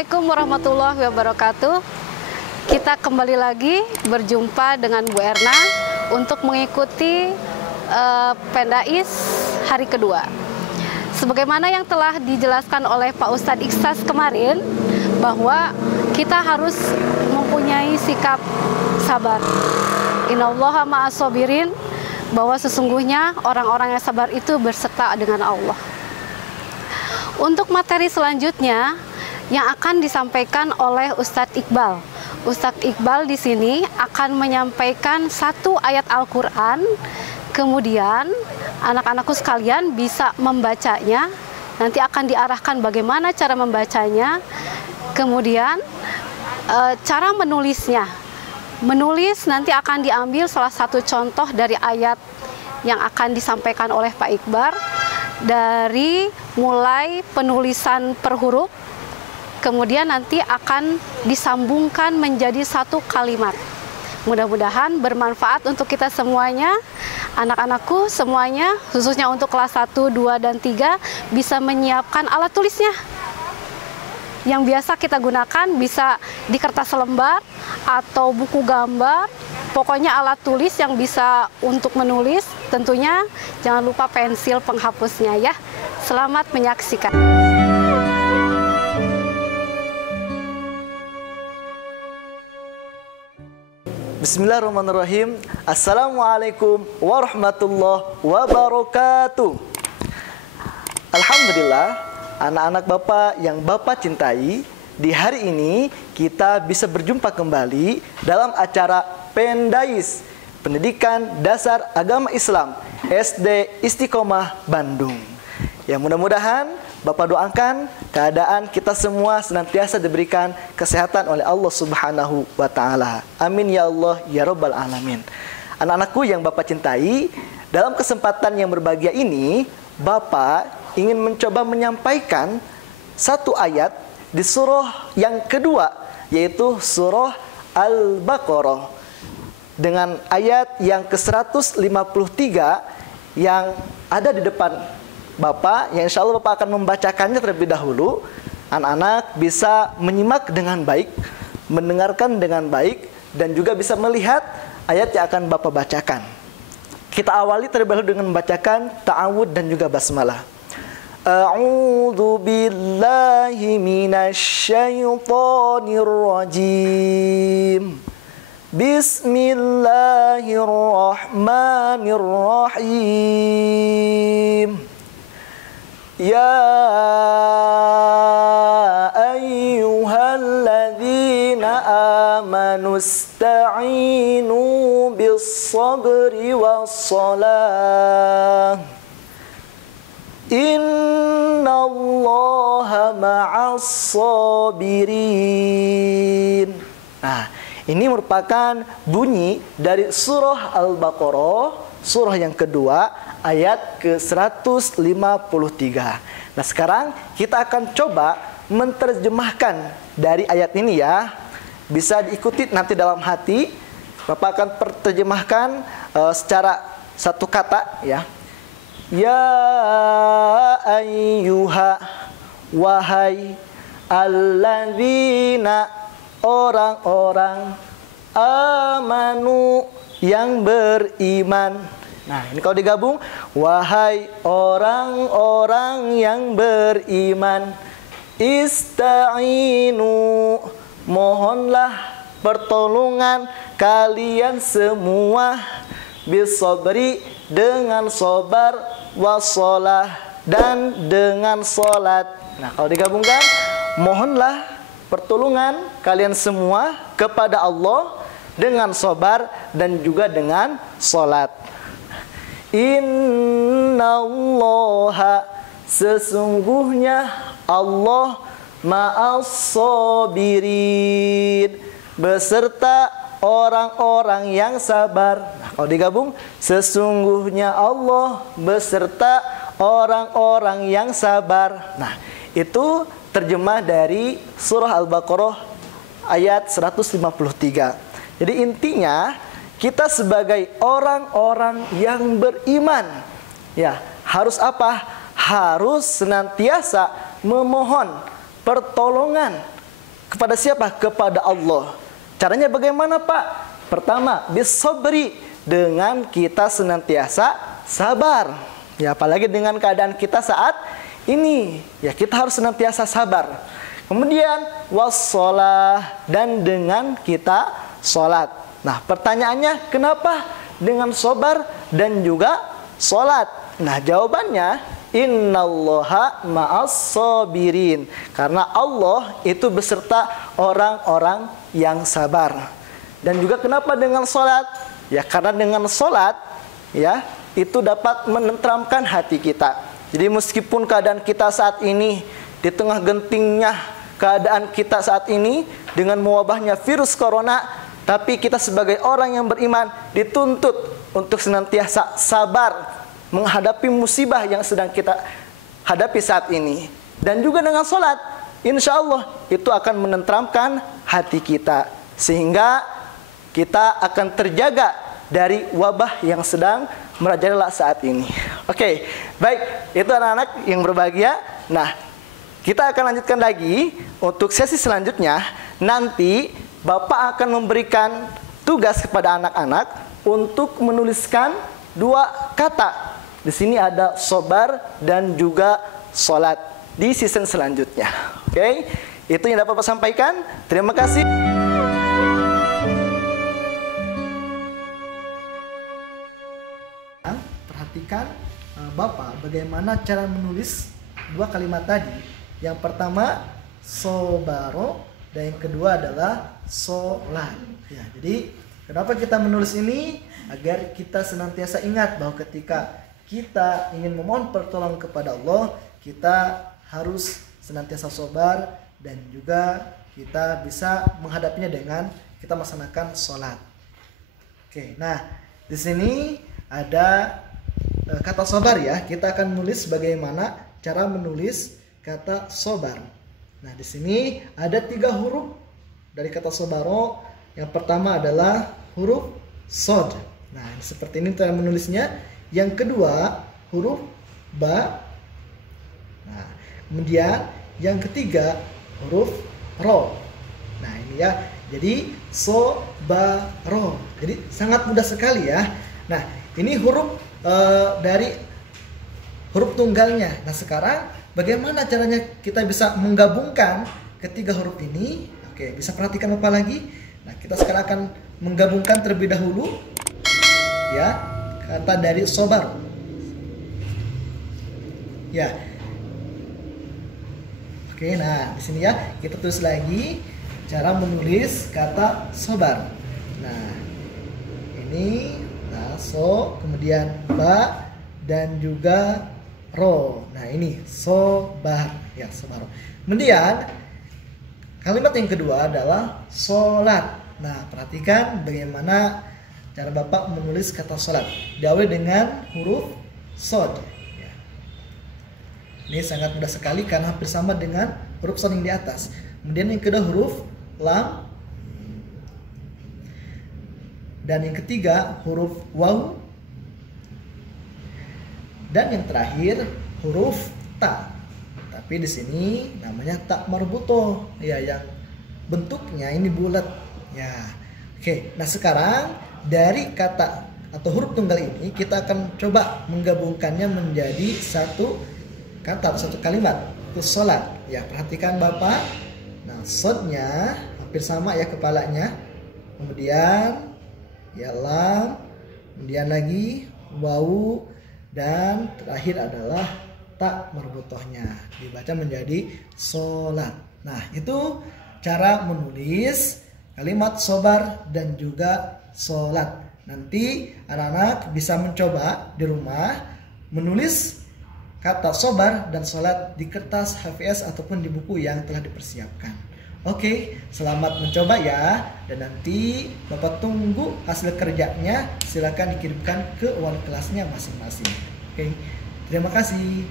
Assalamualaikum warahmatullahi wabarakatuh. Kita kembali lagi berjumpa dengan Bu Erna untuk mengikuti Pendais hari kedua. Sebagaimana yang telah dijelaskan oleh Pak Ustadz Ikhsas kemarin, bahwa kita harus mempunyai sikap sabar. Innallaha ma'as-sabirin, bahwa sesungguhnya orang-orang yang sabar itu berserta dengan Allah. Untuk materi selanjutnya yang akan disampaikan oleh Ustadz Iqbal. Ustadz Iqbal di sini akan menyampaikan satu ayat Al-Quran, kemudian anak-anakku sekalian bisa membacanya, nanti akan diarahkan bagaimana cara membacanya, kemudian cara menulisnya. Menulis nanti akan diambil salah satu contoh dari ayat yang akan disampaikan oleh Pak Iqbal, dari mulai penulisan per huruf, kemudian nanti akan disambungkan menjadi satu kalimat. Mudah-mudahan bermanfaat untuk kita semuanya, anak-anakku semuanya, khususnya untuk kelas 1, 2, dan 3, bisa menyiapkan alat tulisnya. Yang biasa kita gunakan bisa di kertas lembar atau buku gambar, pokoknya alat tulis yang bisa untuk menulis. Tentunya jangan lupa pensil penghapusnya ya. Selamat menyaksikan. Bismillahirrahmanirrahim. Assalamualaikum warahmatullahi wabarakatuh. Alhamdulillah, anak-anak Bapak yang Bapak cintai, di hari ini kita bisa berjumpa kembali dalam acara Pendais, Pendidikan Dasar Agama Islam SD Istiqomah Bandung. Yang mudah-mudahan Bapak doakan keadaan kita semua senantiasa diberikan kesehatan oleh Allah Subhanahu wa Ta'ala. Amin ya Allah ya Rabbal Alamin. Anak-anakku yang Bapak cintai, dalam kesempatan yang berbahagia ini, Bapak ingin mencoba menyampaikan satu ayat di surah yang kedua, yaitu surah Al-Baqarah, dengan ayat yang ke-153 yang ada di depan Bapak, yang insya Allah Bapak akan membacakannya terlebih dahulu. Anak-anak bisa menyimak dengan baik, mendengarkan dengan baik, dan juga bisa melihat ayat yang akan Bapak bacakan. Kita awali terlebih dahulu dengan membacakan ta'awud dan juga basmalah. A'udzu billahi minasyaitonir rajim. Bismillahirrahmanirrahim. Ya ayyuhalladzina amanu ista'inu bis-sabri was-salah. Innallaha ma'as-sabirin. Nah, ini merupakan bunyi dari surah Al-Baqarah, surah yang kedua, ayat ke-153. Nah, sekarang kita akan coba menerjemahkan dari ayat ini ya. Bisa diikuti nanti dalam hati. Bapak akan terjemahkan secara satu kata ya. Ya ayyuha, wahai alladzina, orang-orang, amanu, yang beriman. Nah, ini kalau digabung, wahai orang-orang yang beriman, ista'inu, mohonlah pertolongan kalian semua, bisabri, dengan sabar, wassalah, dan dengan salat. Nah, kalau digabungkan, mohonlah pertolongan kalian semua kepada Allah dengan sabar dan juga dengan salat. Innallaha, sesungguhnya Allah, ma'as-sabirin, beserta orang-orang yang sabar. Nah, kalau digabung, sesungguhnya Allah beserta orang-orang yang sabar. Nah, itu terjemah dari surah Al-Baqarah ayat 153. Jadi intinya, kita sebagai orang-orang yang beriman, ya, harus apa? Harus senantiasa memohon pertolongan Kepada siapa? Kepada Allah. Caranya bagaimana, Pak? Pertama, bisobri, dengan kita senantiasa sabar. Ya, apalagi dengan keadaan kita saat ini. Ya, kita harus senantiasa sabar. Kemudian wassalah, dan dengan kita sholat. Nah, pertanyaannya kenapa dengan sabar dan juga sholat? Nah, jawabannya innallaha ma'as sabirin. Karena Allah itu beserta orang-orang yang sabar. Dan juga kenapa dengan sholat? Ya, karena dengan sholat, ya, itu dapat menenteramkan hati kita. Jadi meskipun keadaan kita saat ini, di tengah gentingnya keadaan kita saat ini dengan mewabahnya virus corona, tapi kita sebagai orang yang beriman dituntut untuk senantiasa sabar menghadapi musibah yang sedang kita hadapi saat ini. Dan juga dengan sholat, insya Allah itu akan menenteramkan hati kita, sehingga kita akan terjaga dari wabah yang sedang merajalela saat ini. Oke, baik, itu anak-anak yang berbahagia. Nah, kita akan lanjutkan lagi untuk sesi selanjutnya. Nanti Bapak akan memberikan tugas kepada anak-anak untuk menuliskan 2 kata. Di sini ada sabar dan juga sholat di season selanjutnya. Oke, itu yang dapat Bapak sampaikan. Terima kasih. Perhatikan Bapak bagaimana cara menulis 2 kalimat tadi. Yang pertama sobaro, dan yang kedua adalah sholat. Ya, jadi kenapa kita menulis ini? Agar kita senantiasa ingat bahwa ketika kita ingin memohon pertolongan kepada Allah, kita harus senantiasa sabar, dan juga kita bisa menghadapinya dengan kita melaksanakan sholat. Oke, nah di sini ada kata sabar ya. Kita akan menulis bagaimana cara menulis kata sabar. Nah, di sini ada 3 huruf dari kata sabaro. Yang pertama adalah huruf sod. Nah, seperti ini cara menulisnya. Yang kedua huruf ba. Nah, kemudian yang ketiga huruf ro. Nah, ini ya. Jadi sobaro. Jadi sangat mudah sekali ya. Nah, ini huruf dari huruf tunggalnya. Nah, sekarang bagaimana caranya kita bisa menggabungkan ketiga huruf ini? Oke, bisa perhatikan Bapak lagi. Nah, kita sekarang akan menggabungkan terlebih dahulu ya kata dari sobar. Ya. Oke, nah di sini ya kita tulis lagi cara menulis kata sobar. Nah, ini so, kemudian ba, dan juga ro. Nah, ini sobar ya, sobar. Kemudian kalimat yang kedua adalah sholat. Nah, perhatikan bagaimana cara Bapak menulis kata sholat. Diawali dengan huruf sod ya. Ini sangat mudah sekali karena hampir sama dengan huruf sod yang di atas. Kemudian yang kedua huruf lam, dan yang ketiga huruf waw, dan yang terakhir huruf ta. Tapi di sini namanya ta marbutoh ya, yang bentuknya ini bulat ya. Oke, nah sekarang dari kata atau huruf tunggal ini kita akan coba menggabungkannya menjadi satu kata, satu kalimat, itu sholat ya. Perhatikan Bapak. Nah, sodnya hampir sama ya kepalanya, kemudian ya lam, kemudian lagi wawu, dan terakhir adalah tak marbutohnya, dibaca menjadi sholat. Nah, itu cara menulis kalimat sobar dan juga sholat. Nanti anak-anak bisa mencoba di rumah menulis kata sobar dan sholat di kertas HVS ataupun di buku yang telah dipersiapkan. Oke, selamat mencoba ya. Dan nanti Bapak tunggu hasil kerjanya. Silakan dikirimkan ke wali kelasnya masing-masing. Oke, terima kasih.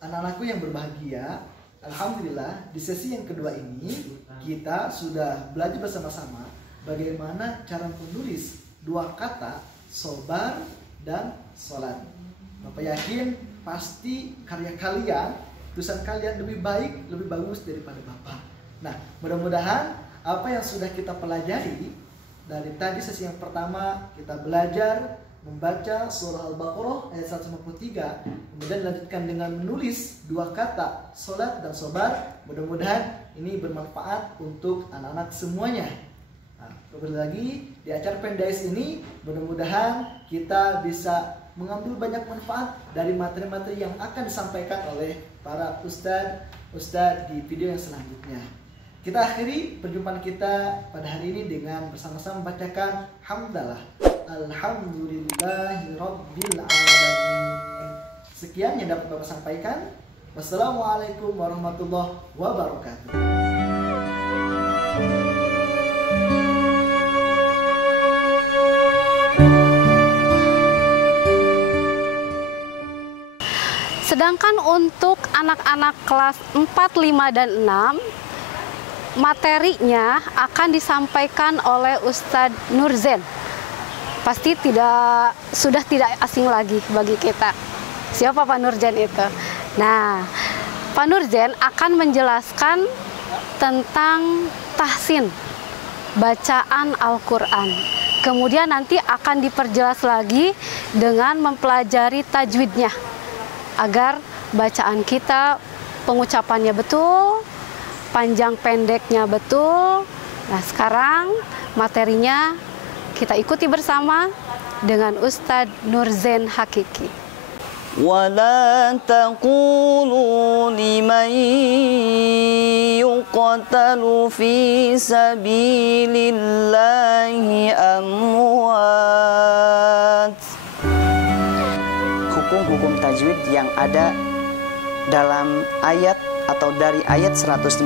Anak-anakku yang berbahagia, alhamdulillah di sesi yang kedua ini kita sudah belajar bersama-sama bagaimana cara menulis 2 kata sobar dan sholat. Bapak yakin pasti karya kalian, tulisan kalian lebih baik, lebih bagus daripada Bapak. Nah, mudah-mudahan apa yang sudah kita pelajari dari tadi sesi yang pertama, kita belajar membaca surah Al-Baqarah ayat 153, kemudian dilanjutkan dengan menulis dua kata sholat dan sobar. Mudah-mudahan ini bermanfaat untuk anak-anak semuanya. Nah, kembali lagi di acara Pendais ini, mudah-mudahan kita bisa mengambil banyak manfaat dari materi-materi yang akan disampaikan oleh para ustadz di video yang selanjutnya. Kita akhiri perjumpaan kita pada hari ini dengan bersama-sama membacakan hamdalah. Alhamdulillahirabbil alamin. Sekian yang dapat Bapak sampaikan. Wassalamualaikum warahmatullahi wabarakatuh. Sedangkan untuk anak-anak kelas 4, 5, dan 6, materinya akan disampaikan oleh Ustadz Nurzen. Pasti sudah tidak asing lagi bagi kita. Siapa Pak Nurzen itu? Nah, Pak Nurzen akan menjelaskan tentang tahsin, bacaan Al-Quran. Kemudian nanti akan diperjelas lagi dengan mempelajari tajwidnya, agar bacaan kita, pengucapannya betul, panjang pendeknya betul. Nah, sekarang materinya kita ikuti bersama dengan Ustadz Nurzen Hakiki. ولا تقولوا لمن يقتل في سبيل الله أموات. Hukum-hukum tajwid yang ada dalam ayat atau dari ayat 153